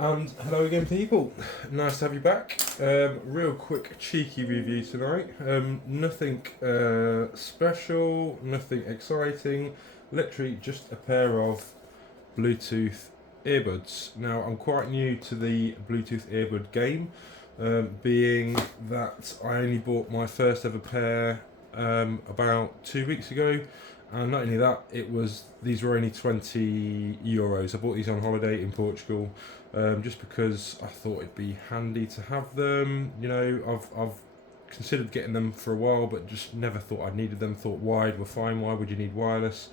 And hello again, people. Nice to have you back. Real quick, cheeky review tonight. Nothing special, nothing exciting. Literally just a pair of Bluetooth earbuds. Now, I'm quite new to the Bluetooth earbud game, being that I only bought my first ever pair about 2 weeks ago. And not only that, these were only €20. I bought these on holiday in Portugal, just because I thought it'd be handy to have them. You know, I've considered getting them for a while, but just never thought I needed them. Thought wired were fine. Why would you need wireless?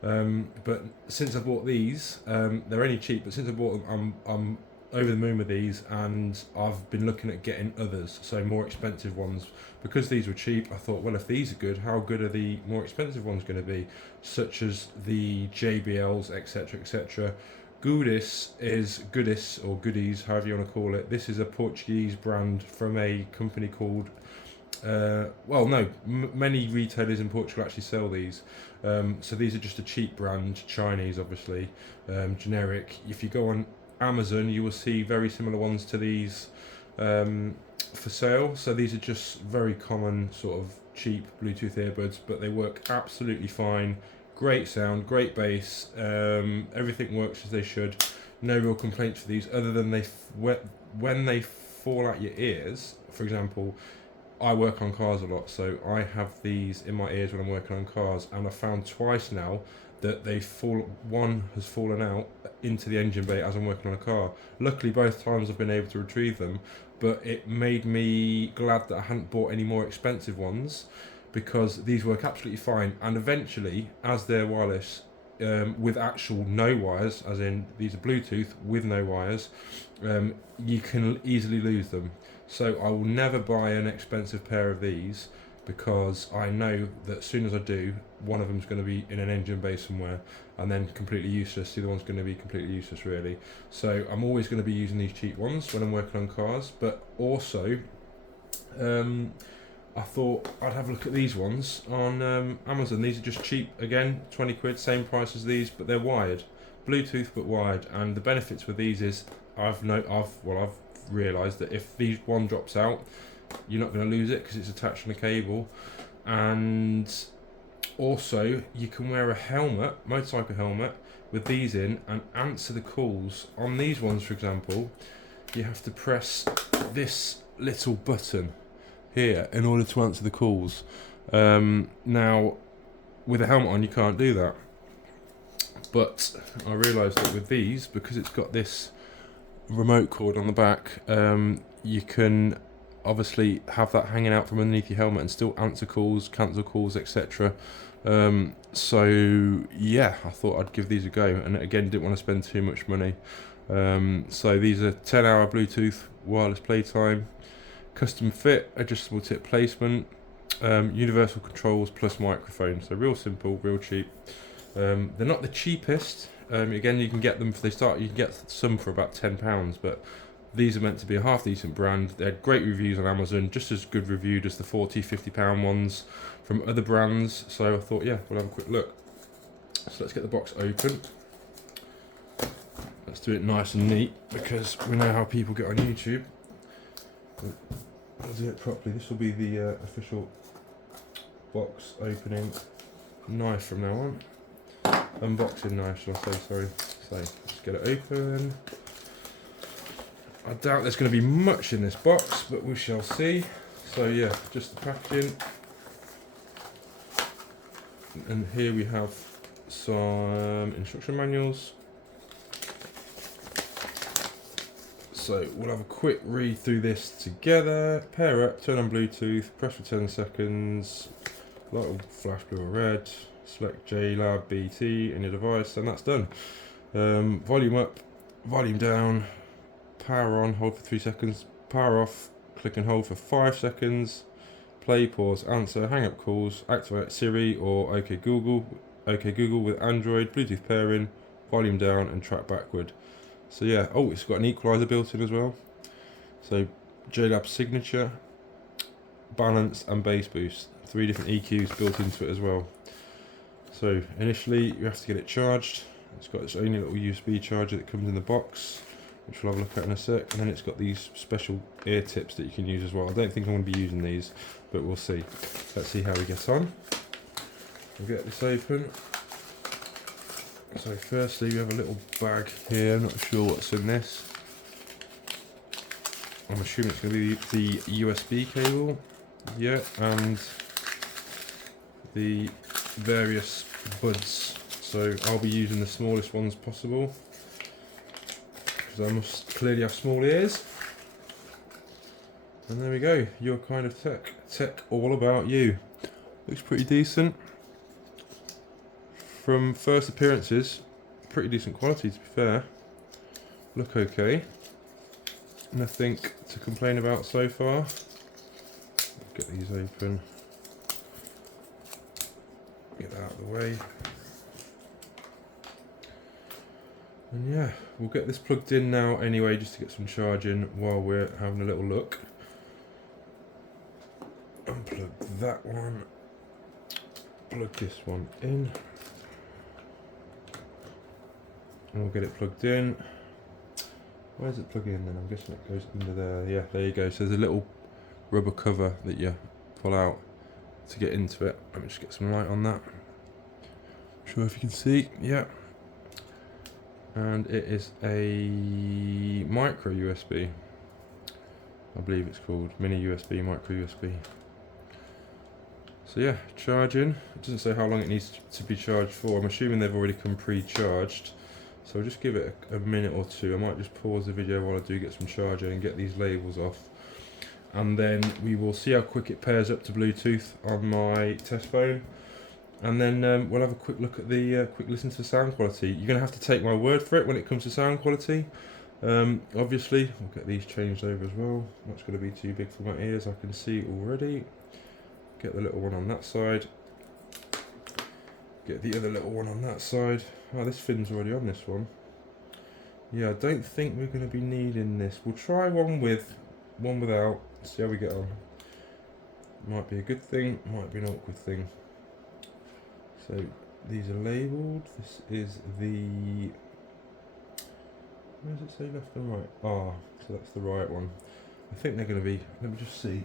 But since I bought these, they're only cheap. But since I bought them, I'm over the moon with these, and I've been looking at getting others, so more expensive ones. Because these were cheap, I thought, well, if these are good, how good are the more expensive ones going to be, such as the JBLs, etc., etc. Goodies, or Goodies, however you want to call it. This is a Portuguese brand from a company called many retailers in Portugal actually sell these. So these are just a cheap brand, Chinese obviously, generic. If you go on Amazon, you will see very similar ones to these for sale. So these are just very common sort of cheap Bluetooth earbuds, but they work absolutely fine. Great sound, great bass, everything works as they should. No real complaints for these, other than when they fall out your ears. For example, I work on cars a lot, so I have these in my ears when I'm working on cars, and I've found twice now that one has fallen out into the engine bay as I'm working on a car. Luckily, both times I've been able to retrieve them, but it made me glad that I hadn't bought any more expensive ones, because these work absolutely fine. And eventually, as they're wireless, with actual no wires, as in these are Bluetooth with no wires, you can easily lose them. So I will never buy an expensive pair of these, because I know that as soon as I do, one of them's going to be in an engine bay somewhere, and then completely useless. The other one's going to be completely useless, really. So I'm always going to be using these cheap ones when I'm working on cars. But also, I thought I'd have a look at these ones on Amazon. These are just cheap, again, 20 quid, same price as these, but they're wired, Bluetooth but wired. And the benefits with these is I've realised that if these one drops out, you're not going to lose it because it's attached on a cable. And also, you can wear a helmet, motorcycle helmet, with these in and answer the calls. On these ones, for example, you have to press this little button here in order to answer the calls. Now, with a helmet on, you can't do that. But I realised that with these, because it's got this remote cord on the back, you can obviously have that hanging out from underneath your helmet and still answer calls, cancel calls, etc. So yeah, I thought I'd give these a go, and again, didn't want to spend too much money. So these are 10-hour Bluetooth wireless playtime, custom fit, adjustable tip placement, universal controls plus microphone. So real simple, real cheap. They're not the cheapest. Again, you can get them you can get some for about £10, but these are meant to be a half decent brand. They had great reviews on Amazon, just as good reviewed as the £40-50 ones from other brands. So I thought, yeah, we'll have a quick look. So let's get the box open. Let's do it nice and neat, because we know how people get on YouTube. I'll do it properly. This will be the official box opening knife from now on. Unboxing knife, shall I say, sorry. So let's get it open. I doubt there's going to be much in this box, but we shall see. So yeah, just the packaging. And here we have some instruction manuals. So we'll have a quick read through this together. Pair up, turn on Bluetooth, press for 10 seconds, light will flash blue or red, select JLAB BT in your device, and that's done. Volume up, volume down, power on, hold for 3 seconds, power off, click and hold for 5 seconds, play, pause, answer, hang up calls, activate Siri or OK Google with Android, Bluetooth pairing, volume down and track backward. So yeah, it's got an equalizer built in as well. So JLAB signature, balance and bass boost. 3 different EQs built into it as well. So initially you have to get it charged. It's got its own little USB charger that comes in the box. which we'll have a look at in a sec. And then it's got these special ear tips that you can use as well. I don't think I'm going to be using these, but we'll see. Let's see how we get on. We'll get this open. So firstly, we have a little bag here. I'm not sure what's in this. I'm assuming it's going to be the USB cable. Yeah, and the various buds. So I'll be using the smallest ones possible, because I must clearly have small ears. And there we go, your kind of tech. Tech all about you. Looks pretty decent. From first appearances, pretty decent quality to be fair. Look okay. Nothing to complain about so far. Get these open. Get that out of the way. And yeah, we'll get this plugged in now anyway, just to get some charge in while we're having a little look. Unplug that one. Plug this one in. And we'll get it plugged in. Where's it plugged in then? I'm guessing it goes under there. Yeah, there you go. So there's a little rubber cover that you pull out to get into it. Let me just get some light on that. Sure if you can see. Yeah. And it is a micro USB. I believe it's called mini USB, micro USB. So yeah, charging. It doesn't say how long it needs to be charged for. I'm assuming they've already come pre-charged. So I'll just give it a minute or two. I might just pause the video while I do get some charging and get these labels off. And then we will see how quick it pairs up to Bluetooth on my test phone. And then we'll have a quick look at the, quick listen to the sound quality. You're going to have to take my word for it when it comes to sound quality. Obviously, I'll get these changed over as well. That's going to be too big for my ears, I can see already. Get the little one on that side. Get the other little one on that side. Oh, this fin's already on this one. Yeah, I don't think we're going to be needing this. We'll try one with, one without. See how we get on. Might be a good thing, might be an awkward thing. So these are labelled. This is the, where does it say left and right? Ah, so that's the right one. I think they're going to be, let me just see.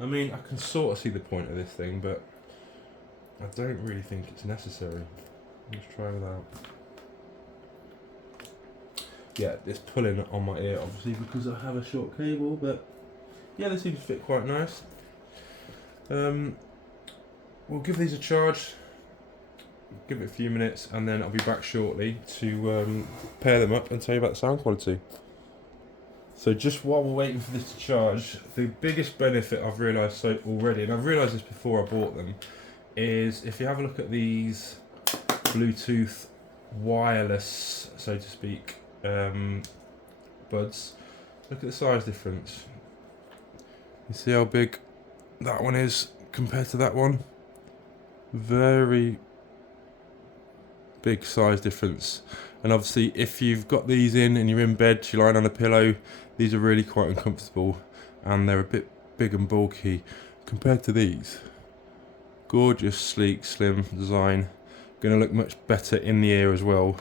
I mean, I can sort of see the point of this thing, but I don't really think it's necessary. Let's try without. Yeah, it's pulling on my ear, obviously, because I have a short cable, but yeah, they seem to fit quite nice. We'll give these a charge, give it a few minutes, and then I'll be back shortly to pair them up and tell you about the sound quality. So just while we're waiting for this to charge, the biggest benefit I've realised so already, and I've realised this before I bought them, is if you have a look at these Bluetooth wireless, so to speak, buds, look at the size difference. You see how big that one is compared to that one? Very big size difference. And obviously if you've got these in and you're in bed, you're lying on a pillow, these are really quite uncomfortable and they're a bit big and bulky compared to these. Gorgeous, sleek, slim design. Going to look much better in the ear as well,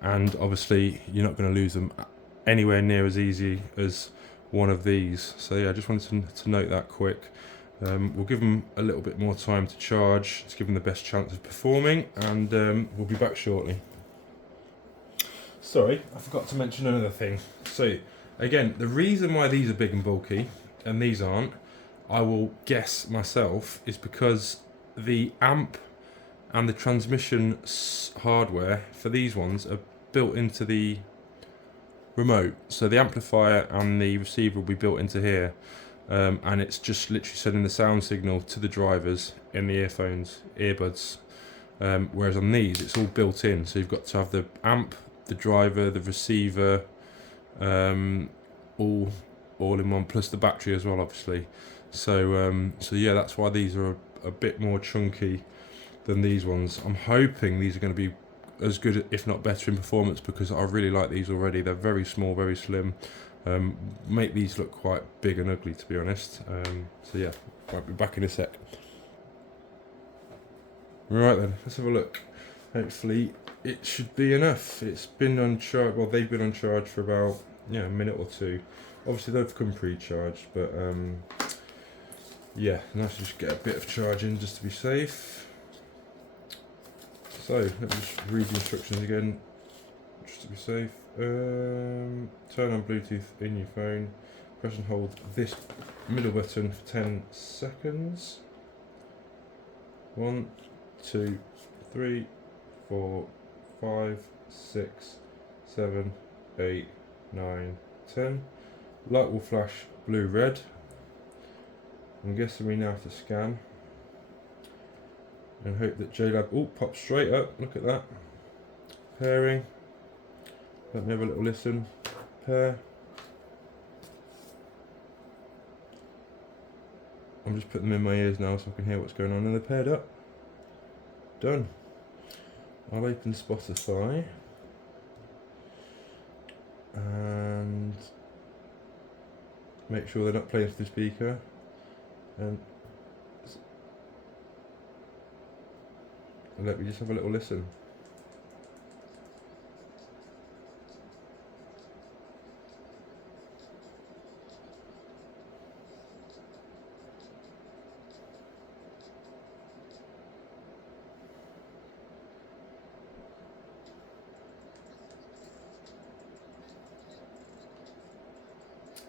and obviously you're not going to lose them anywhere near as easy as one of these. So yeah, I just wanted to note that quick. We'll give them a little bit more time to charge to give them the best chance of performing, and we'll be back shortly. Sorry, I forgot to mention another thing. So again, the reason why these are big and bulky and these aren't, I will guess myself, is because the amp and the transmission hardware for these ones are built into the remote. So the amplifier and the receiver will be built into here, and it's just literally sending the sound signal to the drivers in the earbuds. Whereas on these, it's all built in. So you've got to have the amp, the driver, the receiver, all in one, plus the battery as well, obviously. So yeah, that's why these are a bit more chunky than these ones. I'm hoping these are going to be as good, if not better, in performance, because I really like these already. They're very small, very slim. Make these look quite big and ugly, to be honest. So yeah, I'll be back in a sec. Right then, let's have a look. hopefully it should be enough. It's been on charge, well they've been on charge for about a minute or two. Obviously they've come pre-charged, but yeah, let's just get a bit of charge in just to be safe. So let me just read the instructions again, just to be safe. Turn on Bluetooth in your phone. Press and hold this middle button for 10 seconds. 1, 2, 3, 4, 5, 6, 7, 8, 9, 10. Light will flash blue, red. I'm guessing we now have to scan and hope that JLAB pops straight up. Look at that. Pairing. Let me have a little listen. Pair. I'm just putting them in my ears now so I can hear what's going on, and they're paired up. Done. I'll open Spotify and make sure they're not playing through the speaker, and let me just have a little listen.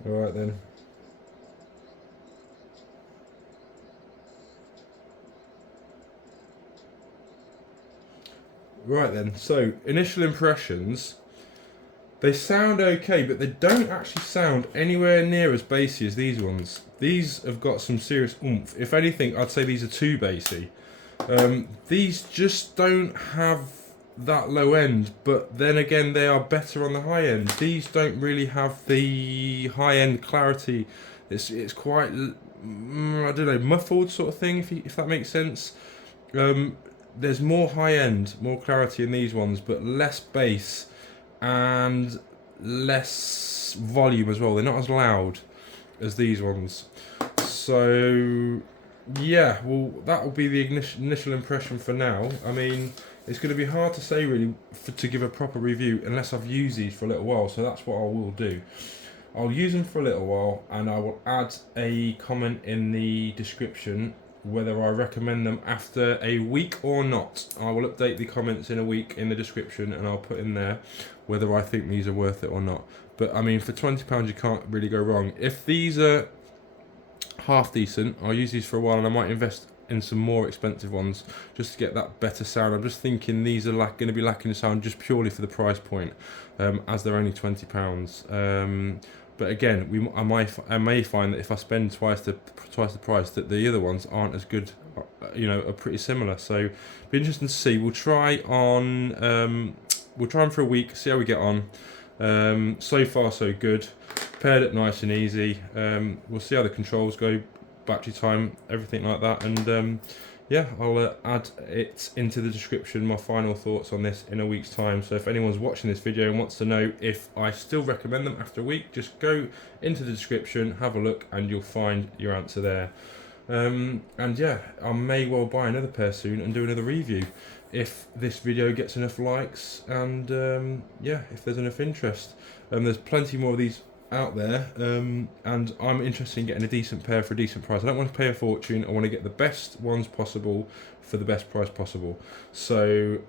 Alright then. Right then, so initial impressions, they sound okay, but they don't actually sound anywhere near as bassy as these ones. These have got some serious oomph. If anything, I'd say these are too bassy. These just don't have that low end, but then again they are better on the high end. These don't really have the high end clarity. It's quite, I don't know, muffled sort of thing, if that makes sense. There's more high end, more clarity in these ones, but less bass and less volume as well. They're not as loud as these ones. So yeah, well that will be the initial impression for now. I mean, it's going to be hard to say really to give a proper review unless I've used these for a little while, so that's what I will do. I'll use them for a little while and I will add a comment in the description whether I recommend them after a week or not. I will update the comments in a week in the description and I'll put in there whether I think these are worth it or not. But I mean, for £20 you can't really go wrong. If these are half decent, I'll use these for a while and I might invest in some more expensive ones just to get that better sound. I'm just thinking these are going to be lacking the sound just purely for the price point, as they're only £20. But again, I may find that if I spend twice the price, that the other ones aren't as good, are pretty similar. So be interesting to see. We'll try them for a week, see how we get on. So far so good, paired it nice and easy. We'll see how the controls go, battery time, everything like that, and yeah, I'll add it into the description, my final thoughts on this in a week's time. So if anyone's watching this video and wants to know if I still recommend them after a week, just go into the description, have a look, and you'll find your answer there. And yeah, I may well buy another pair soon and do another review if this video gets enough likes and yeah, if there's enough interest. There's plenty more of these out there, and I'm interested in getting a decent pair for a decent price. I don't want to pay a fortune. I want to get the best ones possible for the best price possible. So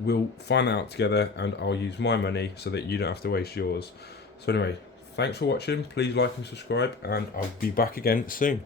we'll find that out together and I'll use my money so that you don't have to waste yours. So anyway, thanks for watching. Please like and subscribe and I'll be back again soon.